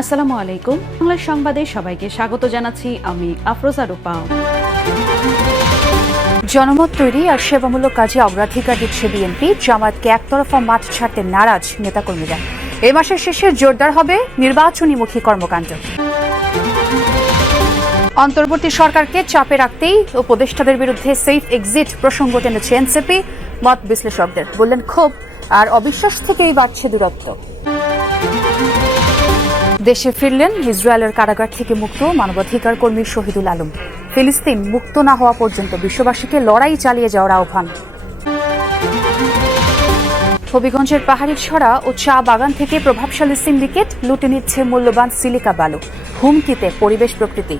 আসসালামু আলাইকুম। বাংলা সংবাদে সবাইকে স্বাগত জানাচ্ছি আমি আফরোজা রূপা। জনমত তৈরি আর সেবামূলক কাজে অগ্রাধিকার দিচ্ছে বিএনপি। জামায়াতকে একতরফা মাঠ ছাড়তে নারাজ নেতাকর্মীরা। এই মাসের শেষে জোরদার হবে নির্বাচনীমুখী কর্মকাণ্ড। অন্তর্বর্তী সরকারকে চাপে রাখতেই উপদেষ্টাদের বিরুদ্ধে সেফ এক্সিট প্রসঙ্গ টেনেছে এনসিপি। মত বিশ্লেষকদের বললেন ক্ষোভ আর অবিশ্বাস থেকেই বাড়ছে দূরত্ব। দেশে ফিরলেন ইসরায়েলের কারাগার থেকে মুক্ত মানবাধিকার কর্মী শহীদুল আলম। ফিলিস্তিন মুক্ত না হওয়া পর্যন্ত বিশ্ববাসীকে লড়াই চালিয়ে যাওয়ার আহ্বান। হবিগঞ্জের পাহাড়ি ছড়া ও চা বাগান থেকে প্রভাবশালী সিন্ডিকেট লুটে নিচ্ছে মূল্যবান সিলিকা বালু। হুমকিতে পরিবেশ প্রকৃতি।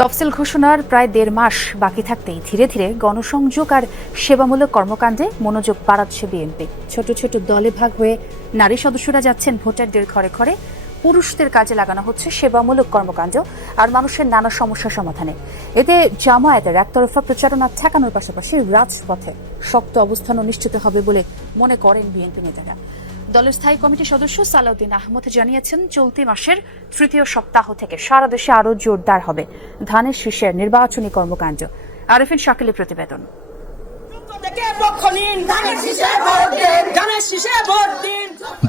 তফসিল ঘোষণার প্রায় 1.5 মাস বাকি থাকতেই ধীরে ধীরে গণসংযোগ আর সেবামূলক কর্মকাণ্ডে মনোযোগ বাড়াচ্ছে বিএনপি। ছোট ছোট দলে ভাগ হয়ে নারী সদস্যরা যাচ্ছেন ভোটারদের ঘরে ঘরে। পুরুষদের কাজে লাগানো হচ্ছে সেবামূলক কর্মকাণ্ড আর মানুষের নানা সমস্যা সমাধানে। এতে জামায়াতের একতরফা প্রচারণা ঠেকানোর পাশাপাশি রাজপথে শক্ত অবস্থানও নিশ্চিত হবে বলে মনে করেন বিএনপি নেতারা। দলের স্থায়ী কমিটির সদস্য সালাউদ্দিন আহমদ জানিয়েছেন, চলতি মাসের 3য় সপ্তাহ থেকে সারা দেশে আরও জোরদার হবে ধানের শীষের নির্বাচনী কর্মকাণ্ড। আরিফিন শাকিলের প্রতিবেদন।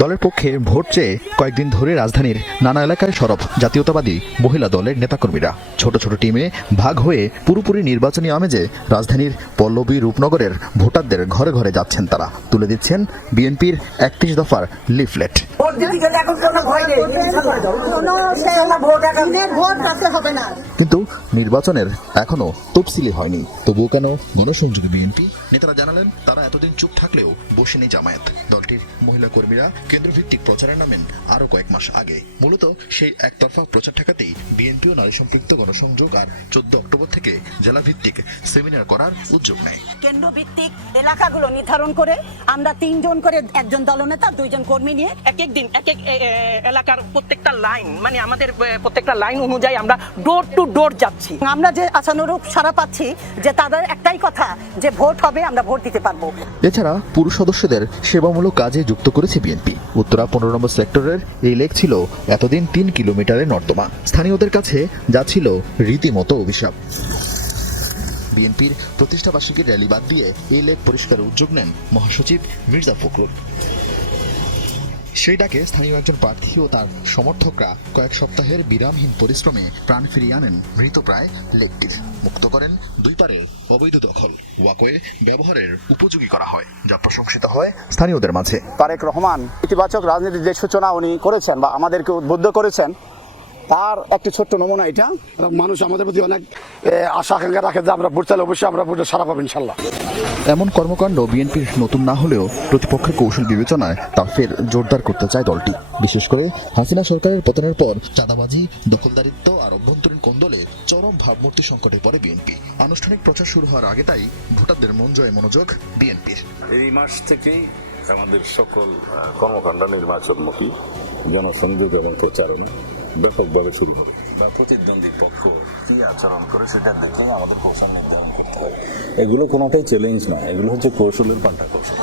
দলের পক্ষে ভোট চেয়ে কয়েকদিন ধরে রাজধানীর নানা এলাকায় সরব জাতীয়তাবাদী মহিলা দলের নেতাকর্মীরা। ছোট ছোট টিমে ভাগ হয়ে পুরোপুরি নির্বাচনী আমেজে রাজধানীর পল্লবী রূপনগরের ভোটারদের ঘরে ঘরে যাচ্ছেন তারা। তুলে দিচ্ছেন বিএনপির 31 দফার লিফলেট। কিন্তু নির্বাচনের এখনো তফসিলি হয়নি। তবুও কেন গণসংযোগী বিএনপি নেতারা জানালেন, তারা এতদিন চুপ থাকলেও বসেনি জামায়াত। দলটির মহিলা কর্মীরা কেন্দ্রভিত্তিক প্রচারে নামেন আরো কয়েক মাস আগে। মূলত সেই একতরফা প্রচার ঠেকাতেই বিএনপি ও নারী সম্পৃক্ত গণসংযোগ আর 14 অক্টোবর থেকে জেলা ভিত্তিক সেমিনার করার উদ্যোগ নেয়। কেন্দ্রভিত্তিক এলাকাগুলো নির্ধারণ করে আমরা 3 জন করে, একজন দলনেতা 2 জন কর্মী নিয়ে এক এক দিন এক এক এলাকার প্রত্যেকটা লাইন, মানে আমাদের প্রত্যেকটা লাইন অনুযায়ী আমরা ডোর টু ডোর যাচ্ছি। আমরা যে আশানুরূপ সারা পাচ্ছি যে তাদের একটাই কথা যে ভোট হবে, আমরা ভোট দিতে পারবো। এছাড়া পুরুষ সদস্যদের সেবামূলক কাজে যুক্ত করেছে বিএনপি। উত্তরা 15 নম্বর সেক্টরের এই লেক ছিল এতদিন 3 কিলোমিটারের নর্দমা। স্থানীয়দের কাছে যা ছিল রীতিমতো অভিশাপ। বিএনপির প্রতিষ্ঠাবার্ষিকীর র্যালি বাদ দিয়ে এই লেক পরিষ্কারের উদ্যোগ নেন মহাসচিব মির্জা ফখরুল। সেই ডাকে স্থানীয় একজন প্রার্থী ও তার সমর্থকরা কয়েক সপ্তাহের বিরামহীন পরিশ্রমে প্রাণ ফিরিয়ে আনেন মৃতপ্রায় লেকটির। মুক্ত করেন 2 পারে অবৈধ দখল। ওয়াকওয়ে ব্যবহারের উপযোগী করা হয়, যা প্রশংসিত হয় স্থানীয়দের মাঝে। তারেক রহমান ইতিবাচক রাজনীতির যে সূচনা উনি করেছেন বা আমাদেরকে উদ্বুদ্ধ করেছেন, তার একটি ছোট্ট নমুনা এটা। মানুষ আমাদের প্রতি অনেক আশা আকাঙ্ক্ষা রাখে যে আমরা ভোট চাইলে অবশ্যই আমরা ভোটে সারা পাবো ইনশাল্লাহ। এমন কর্মকাণ্ড বিএনপির নতুন না হলেও প্রতিপক্ষের কৌশল বিবেচনায় তা ফের জোরদার করতে চায় দলটি। বিশেষ করে হাসিনা সরকারের পতনের পর চাঁদাবাজি, দখলদারিত্ব আর অভ্যন্তরীণ কোন্দলে চরম ভাবমূর্তি সংকটে পড়ে বিএনপি। আনুষ্ঠানিক প্রচার শুরু হওয়ার আগে তাই ভোটারদের মন জয়ে মনোযোগ বিএনপির। এই মাস থেকেই আমাদের সকল কর্মকাণ্ড নির্বাচনমুখী জনসংযোগ এবং প্রচারণা ব্যাপকভাবে শুরু হবে। প্রতিদ্বন্দ্বী পক্ষ কি আচরণ করে সেটা দেখে আমাদের কৌশল নির্ধারণ করতে হবে। এগুলো কোনোটাই চ্যালেঞ্জ নয়, এগুলো হচ্ছে কৌশলের পাল্টা কৌশল।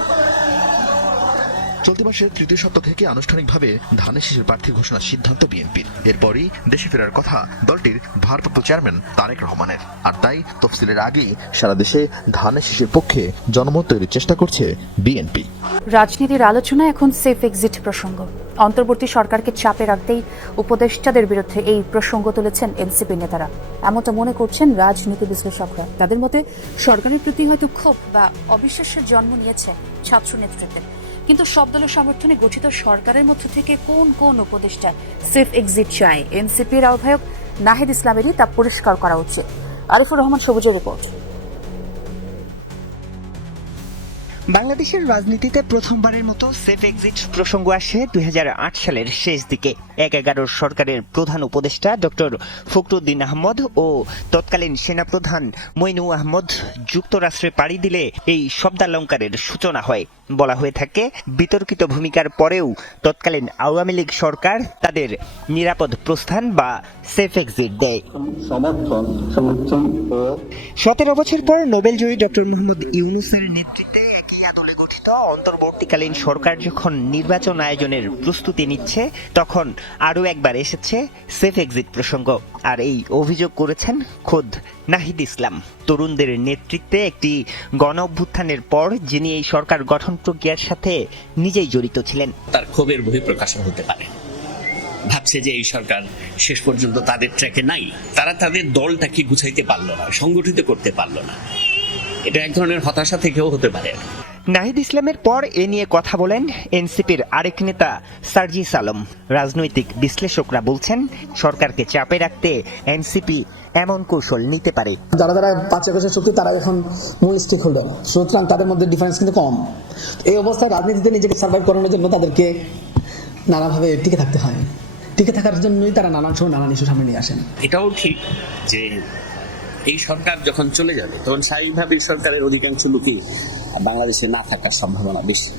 চলতি মাসের 3য় সপ্তাহ থেকে আনুষ্ঠানিকভাবে ধানের শীষের প্রার্থী ঘোষণার সিদ্ধান্ত বিএনপির। এরপরই দেশে ফেরার কথা দলটির ভারপ্রাপ্ত চেয়ারম্যান তারেক রহমানের। আর তাই তফসিলের আগেই সারা দেশে ধানের শীষের পক্ষে জনমত তৈরির চেষ্টা করছে বিএনপি। রাজনীতির আলোচনা এখন সেফ এক্সিট প্রসঙ্গ। অন্তর্বর্তী সরকারকে চাপে রাখতেই উপদেষ্টাদের বিরুদ্ধে এই প্রসঙ্গ তুলেছেন এনসিপি নেতারা। এমনটা মনে করছেন রাজনীতি বিশ্লেষকরা। তাদের মতে সরকারের প্রতি হয়তো ক্ষোভ বা অবিশ্বাসের জন্ম নিয়েছে ছাত্র নেতৃত্বে, কিন্তু সব দলের সমর্থনে গঠিত সরকারের মধ্য থেকে কোন কোন উপদেষ্টা সেফ এক্সিট চায়, এনসিপির আহ্বায়ক নাহিদ ইসলামেরই তা পরিষ্কার করা উচিত। আরিফুর রহমান সবুজের রিপোর্ট। বাংলাদেশের রাজনীতিতে প্রথমবারের মতো সেফ এক্সিট প্রসঙ্গ আসে 2008 সালের শেষ দিকে। 11 সরকারের প্রধান উপদেষ্টা ডক্টর ফখরুদ্দিন আহমদ ও তৎকালীন সেনাপ্রধান মইনু আহমদ যুক্তরাষ্ট্রে পাড়ি দিলে এই শব্দালঙ্কারের সূচনা হয়। বলা হয়ে থাকে, বিতর্কিত ভূমিকার পরেও তৎকালীন আওয়ামী লীগ সরকার তাদের নিরাপদ প্রস্থান বা সেফ এক্সিট দেয়। 17 বছর পর নোবেলজয়ী ডক্টর মোহাম্মদ ইউনূসের নেতৃত্বে একই আদলে গঠিত অন্তর্বর্তীকালীন সরকার যখন নির্বাচন আয়োজনের প্রস্তুতি নিচ্ছে তখন আরও একবার এসেছে সেফ এক্সিট প্রসঙ্গ। আর এই অভিযোগ করেছেন খোদ নাহিদ ইসলাম, তরুণদের নেতৃত্বে একটি গণ অভ্যুত্থানের পর যিনি এই সরকার গঠন প্রক্রিয়ার সাথে নিজেই জড়িত ছিলেন। তার ক্ষোভের বহিঃপ্রকাশন হতে পারে, ভাবছে যে এই সরকার শেষ পর্যন্ত তাদের ট্র্যাকে নাই, তারা তাদের দলটাকে গুছাইতে পারলো না, সংগঠিত করতে পারলো না। এটা এক ধরনের হতাশা থেকেও হতে পারে। নাহিদ ইসলামের পর এ নিয়ে কথা বলেন এনসিপির আরেক নেতা সার্জিস আলম। রাজনৈতিক বিশ্লেষকরা বলছেন সরকারকে চাপে রাখতে এনসিপি এমন কৌশল নিতে পারে। যারা যারা 5 আগস্টের শক্তি তারা এখন মূল স্টেক হোল্ডার, সুতরাং তাদের মধ্যে ডিফারেন্স কিন্তু কম। এই অবস্থায় রাজনীতিতে নিজেকে সার্ভাইভ করানোর জন্য তাদেরকে নানাভাবে টিকে থাকতে হয়। টিকে থাকার জন্যই তারা নানান সময় নানান ইস্যু সামনে নিয়ে আসেন। এটাও ঠিক যে এই সরকার যখন চলে যাবে তখন স্বাভাবিকভাবে সরকারের অধিকাংশ লোকই বাংলাদেশে না থাকার সম্ভাবনা বেশি।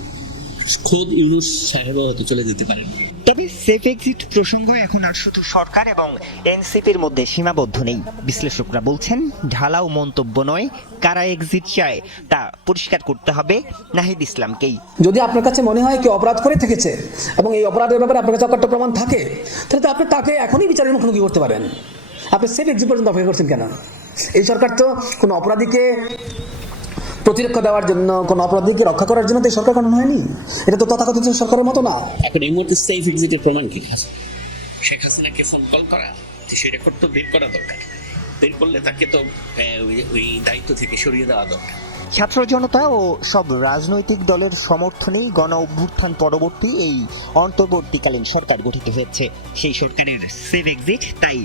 খোদ ইউনূস সাহেবও হয়তো চলে যেতে পারেন। তবে সেফ এক্সিট প্রসঙ্গ এখন আর শুধু সরকার এবং এনসিপির মধ্যে সীমাবদ্ধ নেই। বিশ্লেষকরা বলছেন ঢালাও মন্তব্য নয়, কারা এক্সিট চায় তা পরিষ্কার করতে হবে নাহিদ ইসলামকেই। যদি আপনার কাছে মনে হয় কেউ অপরাধ করে থেকেছে এবং এই অপরাধের ব্যাপারে আপনার কাছে অকাট্য প্রমাণ থাকে, তাহলে তো আপনি তাকে এখনই বিচারের মুখোমুখি করতে পারেন। আপনি সেফ এক্সিট পর্যন্ত অপেক্ষা করছেন কেন? এই সরকার তো কোনো অপরাধীকে প্রতিরক্ষা দেওয়ার জন্য, কোনো অপরাধীকে রক্ষা করার জন্য তো সরকার গঠন হয়নি। এটা তো তথাকথিত সরকারের মতো না। এখন এই মুহূর্তে সেফ এক্সিটের প্রমাণ কি? শেখ হাসিনাকে ফোন কল করা, সেই রেকর্ড তো বের করা দরকার। বের করলে তাকে তো ওই দায়িত্ব থেকে সরিয়ে দেওয়া দরকার। ছাত্র জনতা ও সব রাজনৈতিক দলের সমর্থনেই গণ অভ্যুত্থান পরবর্তী এই অন্তর্বর্তীকালীন সরকার গঠিত হয়েছে। সেই সরকারের সেফ এক্সিট তাই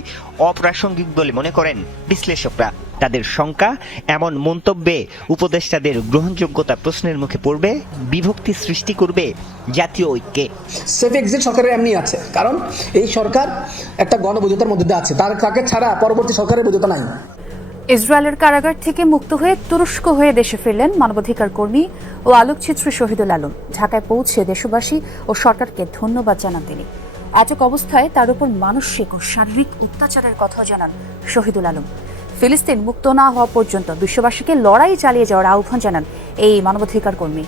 অপ্রাসঙ্গিক বলে মনে করেন বিশ্লেষকরা। তাদের শঙ্কা, এমন মন্তব্যে উপদেষ্টাদের গ্রহণযোগ্যতা প্রশ্নের মুখে পড়বে, বিভক্তি সৃষ্টি করবে জাতীয় ঐক্যে। সেফ এক্সিট সরকারের এমনি আছে, কারণ এই সরকার একটা গণবৈধতার মধ্যে আছে, তাকে ছাড়া পরবর্তী সরকারের বৈধতা নাই। ইসরায়েলের কারাগার থেকে মুক্ত হয়ে তুরস্ক হয়ে দেশে ফিরলেন মানবাধিকার কর্মী ও আলোকচিত্রী শহীদুল আলম। ঢাকায় পৌঁছে দেশবাসী ও সরকারকে ধন্যবাদ জানান তিনি। আটক অবস্থায় তার উপর মানসিক ও শারীরিক অত্যাচারের কথাও জানান শহীদুল আলম। ফিলিস্তিন মুক্ত না হওয়া পর্যন্ত বিশ্ববাসীকে লড়াই চালিয়ে যাওয়ার আহ্বান জানান এই মানবাধিকার কর্মী।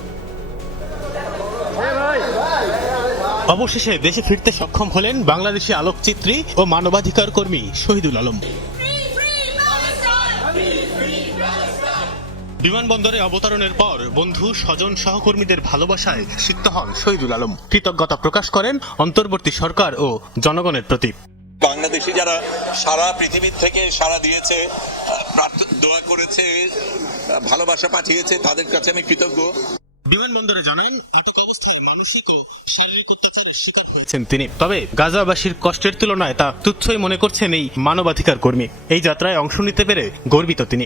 অবশেষে দেশে ফিরতে সক্ষম হলেন বাংলাদেশি আলোকচিত্রী ও মানবাধিকার কর্মী শহীদুল আলম। বিমানবন্দরে অবতরণের পর বন্ধু, স্বজন, সহকর্মীদের ভালোবাসায় সিক্ত হন শহীদুল আলম। কৃতজ্ঞতা প্রকাশ করেন অন্তর্বর্তী সরকার ও জনগণের প্রতি। বাংলাদেশি যারা সারা পৃথিবীর থেকে সাড়া দিয়েছে, দোয়া করেছে, ভালোবাসা পাঠিয়েছে, তাদের কাছে আমি কৃতজ্ঞ। বিমানবন্দরে জানান আটক অবস্থায় মানসিক ও শারীরিক অত্যাচারের শিকার হয়েছেন তিনি। তবে গাজাবাসীর কষ্টের তুলনায় তা তুচ্ছই মনে করছেন এই মানবাধিকার কর্মী। এই যাত্রায় অংশ নিতে পেরে গর্বিত তিনি।